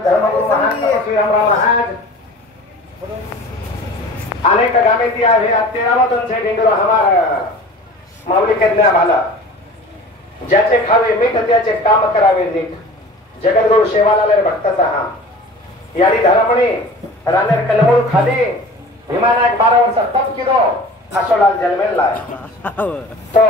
धर्मगुरु महान तपस्वी रामराव महाराज अनेक गामे ती आहे 13वा तुमचे डिंडोरा हमार माऊली कन्या भाला ज्याचे खावे मीठ त्याचे काम करावे नीट जगद्गुरु शेवालाल भक्ताचा हा यानी धर्मणी रानेर कलमूळ खाली भीमानायक 12 वर्ष तप किदो आशोलाल जन्मेला तो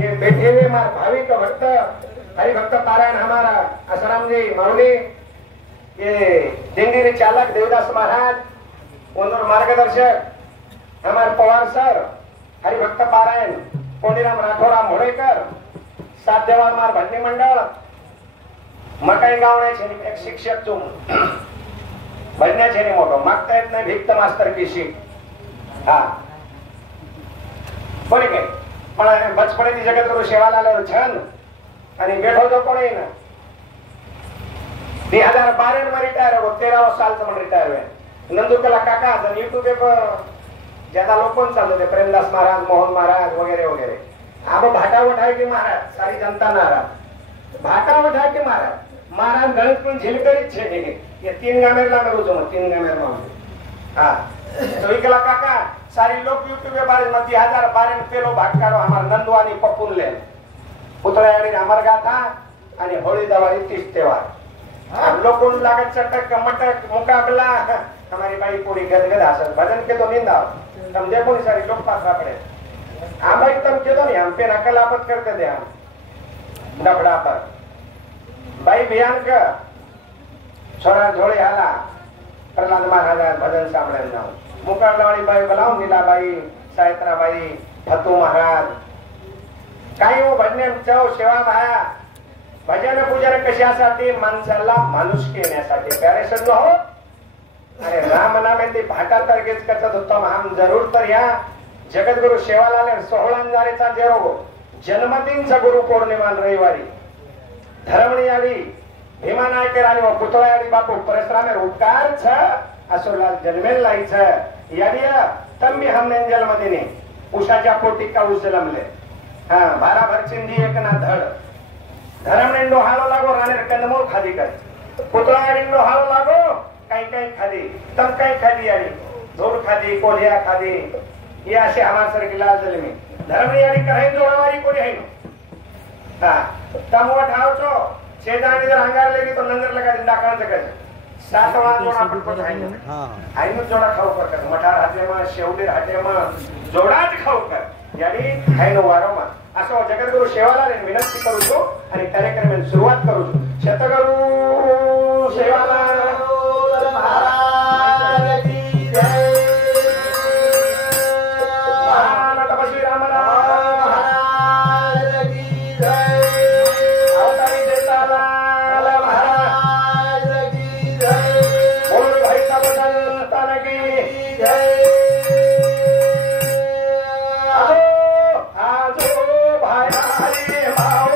ये बैठे हुए मार भाविक भक्त हरि भक्त पारायण हमारा आसाराम जी माऊली ये दिंडी चालक देवदास महाराज उनर मार्गदर्शक हमारे पवार सर हरि भक्त पारायण कोंडीराम राठोडा मोडेकर सात देवाल मार भंडी मंडळ मकाई गावण्याचे एक शिक्षक तुम भजण्याचे मोठो मागता येत नाही भिक्त मास्तर की शीट हा कोणी काय पण बचपणेची जगद्गुरु शेवालाल छन आणि बैठो तो कोणी ना 2012 में रिटायर हो 13 साल से रिटायर हुए नंदुकला काका जन यूट्यूब पर ज्यादा लोग कौन चालते थे प्रेमदास महाराज मोहन महाराज वगैरह वगैरह अब भाटा उठाए के महाराज सारी जनता नाराज भाटा उठाए के महाराज गणित पण झिलकरीत छे ये 3 गामेर ला करू छो 3 गामेर में हां तो इकला काका सारी लोग यूट्यूब पे बारे में 2012 में पेलो भाग काढो हमार नंदवानी पप्पून ले पुतळ्याडी अमर गाथा आणि होळी दिवाळी 30 त्योहार हम लोग को लागत चटक कमटक मुकाबला हमारी भाई पूरी गदगद हासिल भजन के तो निंदा हम देखो नहीं सारी लोग पास पड़े हम भाई तुम के तो नहीं हम पे नकल आपत करते थे हम डबड़ा पर भाई बयान का छोरा झोले हाला प्रहलाद महाराज भजन सामने ना मुकाबला वाली भाई बुलाओ नीलाबाई सायत्राबाई फतू महाराज काही हो भजने चव सेवा भाया भजन पूजन कशासाठी माणसाला माणूस येण्यासाठी प्यारे सर हो अरे राम नामे भाटा तरगेच करत होता हम जरूर तर या जगद्गुरु शेवालाल 16 जानेचा जेरो जन्मदिनचा गुरु पौर्णिमा रविवारी धर्मणी आली भीमानायक राणी व पुतळ्याडी बापू परशुराम उपकार छ असोलाल जन्मेल लाई छ याडी तंबी हमने जन्मदिनी उषाच्या पोटी का उजलमले हां 12 भर चिंदी एक ना धड धरमनेंडो हालो लागो रानेर कंदमूळ खादी कर पुतळाडींडो हालो लागो काही काही खादी तम काही खादी आली झोड खादी कोलिया खादी ये असे हमार सारखी लाल झाले मी धर्मयाडी कराय जोडावारी कोणी आहे हा तमवा ठावचो शेजारी जर अंगार लेगी तो नंगर लगा दिंडा कांच कर सातवा जोडा पटपट आहे हां आईनो जोडा खाऊ कर मठार हाते मा शेवडे हाते मा जोडाच खाऊ कर यानी हायनो वारंवार असो जगद्गुरु शेवालाल विनंती करू छो आणि कार्यक्रमाची सुरुवात करू छो शतगुरु शेवालाल महाराज की जय महान तपस्वी रामराव महाराज की जय अवतारी देतालाल महाराज की जय बोल भाई साबन ताना की जय भाई हरे माओ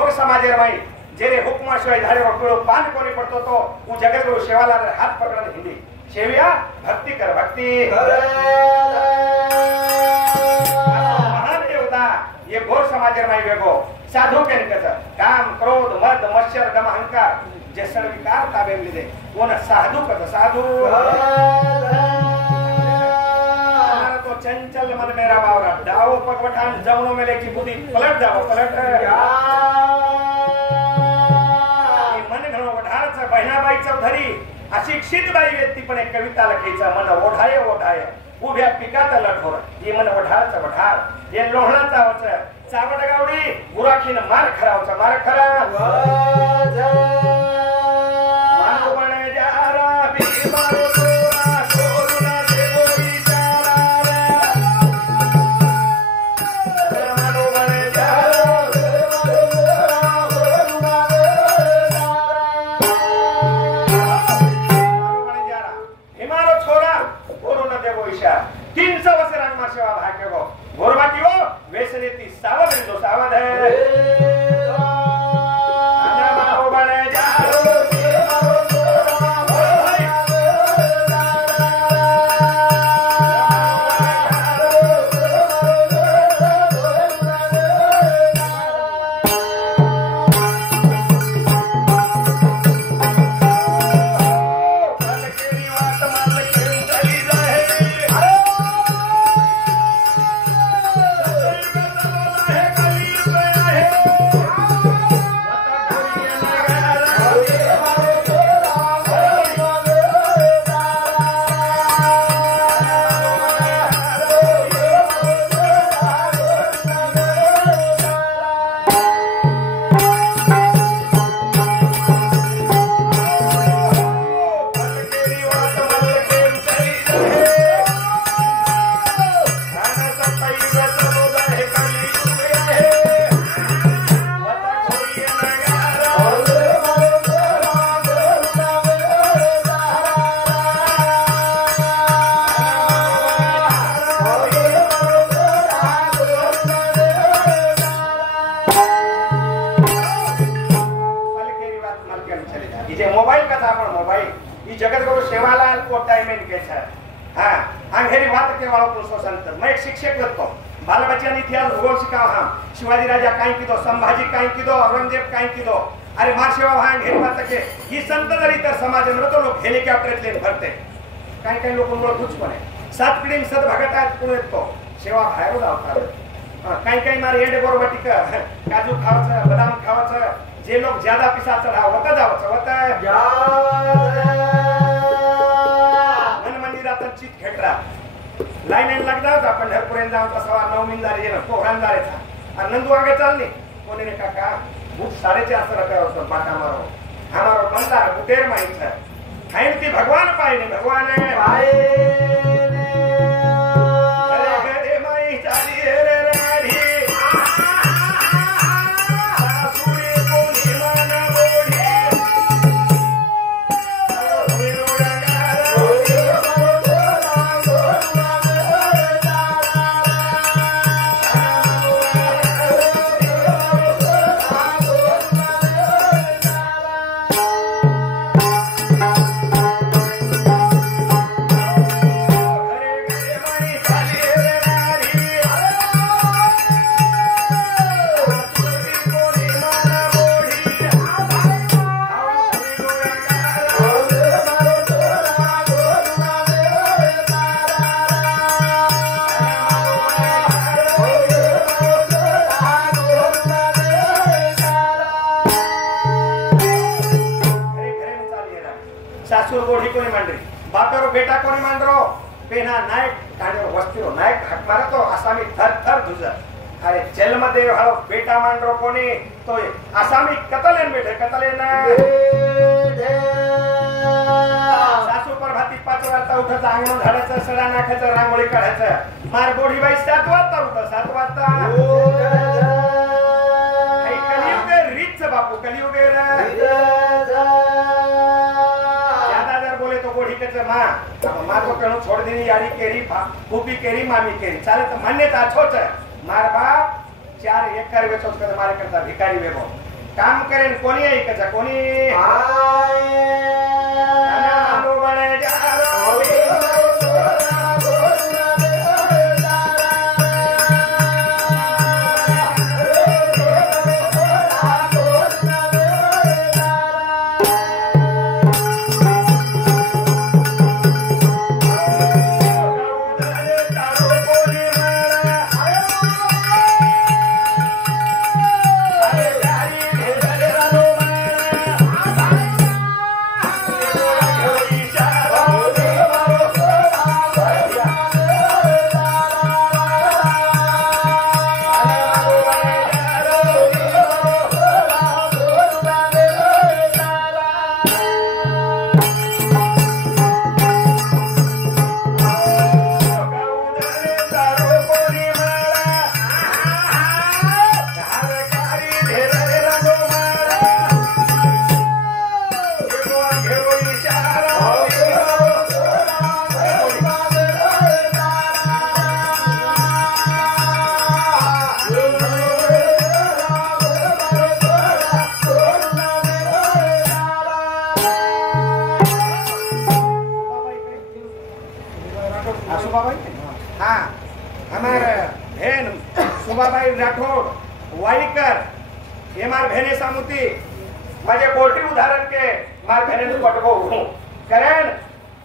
घोर समाजे रमाई जेरे हुक्मा शिवाय झाडे रोकळो पान कोणी पडतो तो હું જગતગુરુ સેવાલાલ હાથ પકડને હિંદી સેવિયા ભક્તિ કર ભક્તિ મહાન દેવતા ये घोर समाजे रमाई वेगो साधु के निकट काम क्रोध मद मत्सर दम अहंकार जे सर्व विकार ताबे લીધે કોને સાધુ કદ સાધુ तो चंचल मन मेरा बावरा डाओ पगवठान जमनो में लेकी बुद्धि पलट जाओ पलट मन घणो वढार छ बहिणाबाई चौधरी अशिक्षित बाई व्यक्ती पण एक कविता लखीचा मन ओढाय ओढाय उभ्या पिकात लठोर ये मन वढार छ वढार ये लोहणाचा वच चावड गावडी गुराखीन मार खरावचा मार खरा मानो बने जारा बीमारो जगतगुरु सेवालाल को टाइम इन के सर हां अंधेरी बात के वालों को संत मैं एक शिक्षक लगतो बाल बच्चा ने इतिहास भूगोल सिखाओ हम शिवाजी राजा काई की दो संभाजी काई की दो औरंगजेब काई की दो अरे मार सेवा भाई अंधेरी बात के ही संत जरी तर समाज में तो लोग हेलिकॉप्टर प्लेन भरते काई काई लोग उनको कुछ बने सात पिढी सद भगत आज पुणे तो सेवा बाहेर आवता काई काई मार एंडे बरोबर टिका काजू खावचं बदाम खावचं जे लोग ज्यादा पिसा चढाव होता जावचं होता चित खेटरा लाइन लगता था पंढरपुरेन जाऊन तो सवा 9 मिंदारी ना पोहरांदार था और नंदू आगे चलनी कोने ने काका भूख 4.5 रुपया और बाटा मारो हमारो बंदा गुटेर माइन था खाइनती भगवान पाए ने भगवान है पाए अरे गरे माई चाली रे राधी सासुरे कोनी माना बोडी सासू गोढी कोणी मांडरी बापारो बेटा कोणी मांडरो पेना नायक काढो वस्तीरो नायक हाक मारतो आसामी थर थर दुजर अरे जन्म दे हालो बेटा मांडरो कोणी तो आसामी कतलेन बेटे कतलेन सासू प्रभाती 5 वाजता उठायचं अंगण झाडायचं सडा नाखायचं रांगोळी काढायचं मार गोढी बाई 7 वाजता उठा 7 वाजता कलियुग रीत बापू कलियुग माँ तो कणु छोड़ देनी यारी केरी फूफी केरी मामी केरी चाले तो मान्यता छोच मार बाप 4 एकर वेचो कर मारे करता भिकारी वेगो काम करेन कोणी ऐकायचं कोणी सुबाबाई राठौड़ वाईकर ये मार भेने सामुती माझे पोल्ट्री उदाहरण के मार भेने पटको करण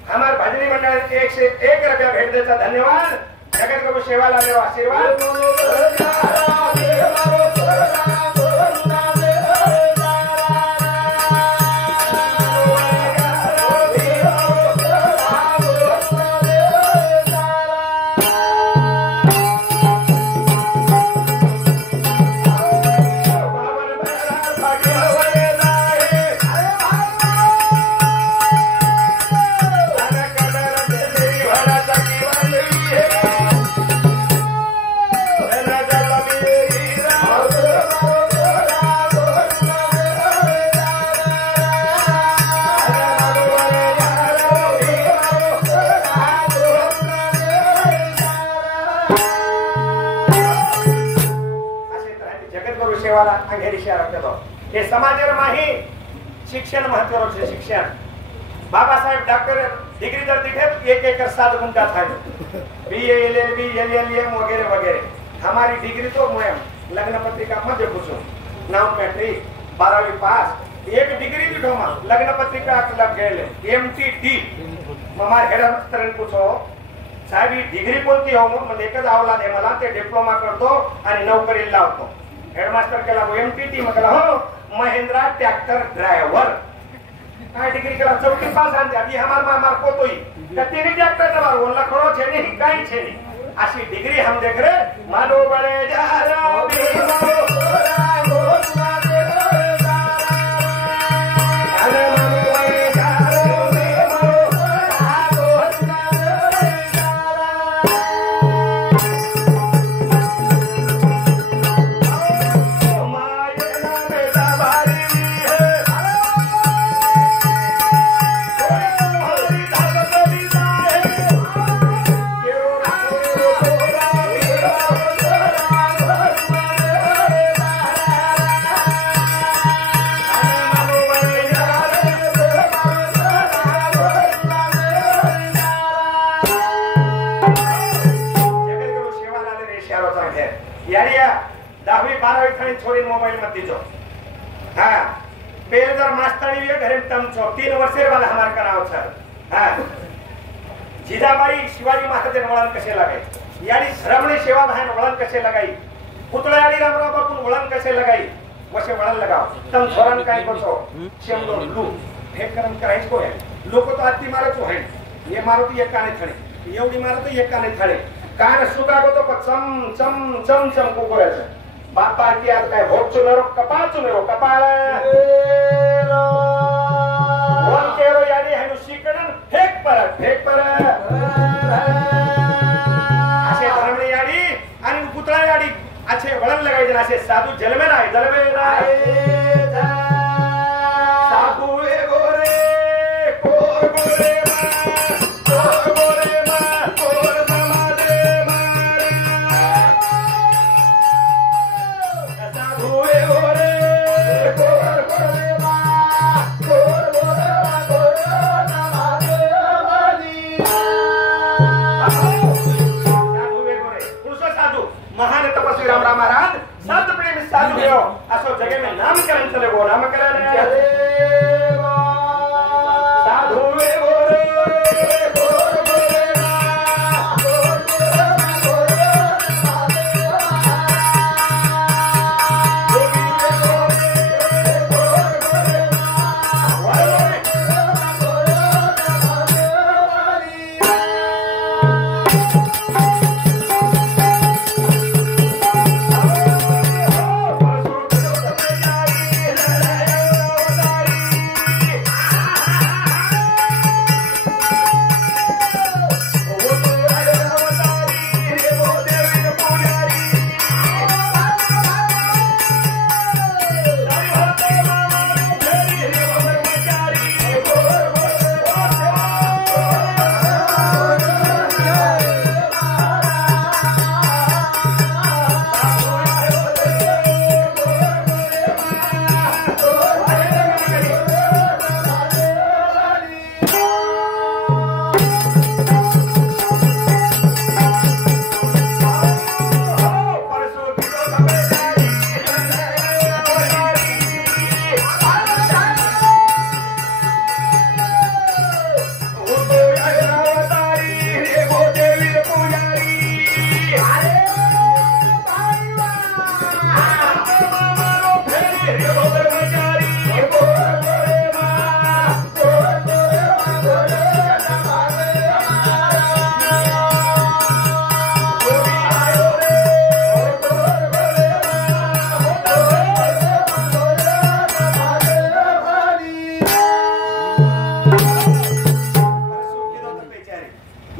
हमार भजनी मंडल 101 रुपया भेट देता धन्यवाद जगत को सेवा लाने आशीर्वाद हे समाजर माही शिक्षण महत्वाचं शिक्षण बाबासाहेब डॉक्टर डिग्री तर तिथे 1 एकर 7 गुंठा था BA LLB LLM वगैरह वगैरह हमारी डिग्री तो लग्न पत्रिका मध्य पूछो नाम मैट्रिक 12वीं पास एक डिग्री भी ढोमा लग्न पत्रिका लग गए MTD हमारे हेड मास्टर पूछो साहेब ही डिग्री कोणती हो मग एकच आवला दे मला ते डिप्लोमा करतो आणि नोकरी लावतो हेडमास्टर केला MTT म्हटलं हो महिंद्रा ट्रैक्टर ड्राइवर काय डिग्री केला 4 पास आन अभी हमार मार को तो ही तीन ट्रैक्टर चलाव वो लखड़ो छे नहीं काई छे नहीं आशी डिग्री हम देख रहे मानो बड़े जा रो बीमो छोड़ी मोबाइल मत दीजो हाँ बेलदार मास्टरी ये घरे तम छो 3 वर्षे वाला हमार कराओ सर हाँ जिजाबाई शिवाजी महाराज वळण कसे लगाई याडी श्रमणी सेवा भान वळण कसे लगाई पुतळा याडी रामराव बापू वळण कसे लगाई वसे वळण लगाओ तम छोरन काय करतो शेमदो लू हे करम करायच को है लोक तो आती मारत है ये मारो तो एकाने थळे एवढी मारो तो एकाने थळे कान सुगागो तो चम चम चम चम को करायचं बापा की आज काय होत चुनेरो कपाळ वन केरो याडी हनु शिकडन फेक पर असे धर्मणी याडी आणि पुतळा याडी अच्छे वळण लगायचे असे साधू जलमे नाही साधू सगळे में नामकरण चले गो नामकरण साधु वे गोरे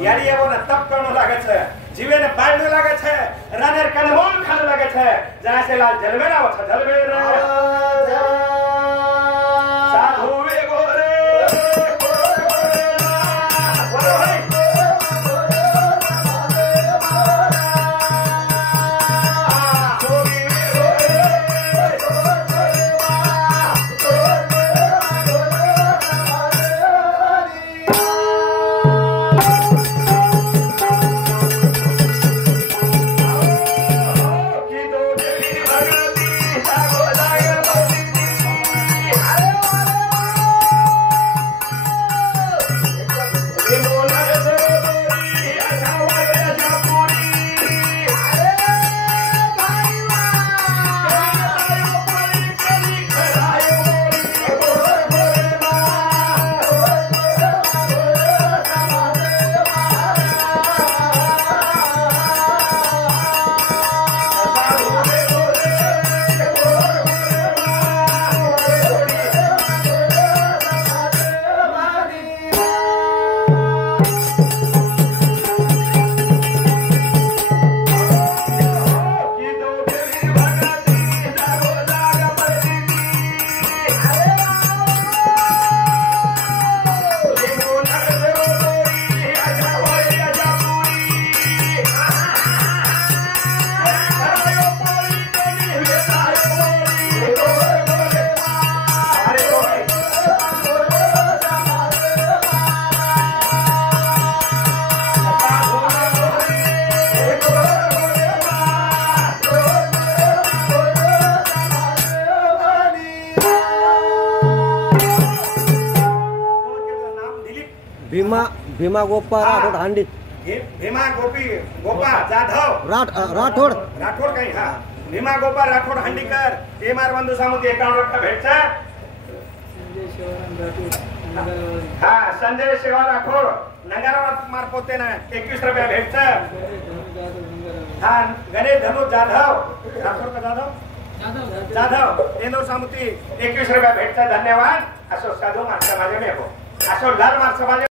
यारी वो न तप करनो लागे छे जीवे ने बांधनो लागे छे रानेर कनमोल खाने लागे छे जहाँ से लाल जलवे ना होता जलवे रे साधु वे गोरे भीमा गोपा राठोड हांडी भीमा गोपा जाधव राठोड काही हा भीमा गोपा राठोड हांडीकर ते मार बंधू सामुती 51 रुपये भेटचा हा संजय सेवा राठोड नंगारावर मार पोते ना 21 रुपये भेटचा हा गणेश धनु जाधव राठोड का जाधव तेंदूर सामुती 21 रुपये भेटचा धन्यवाद असो साधू मार्च माझे में हो असो लाल मार्च माझे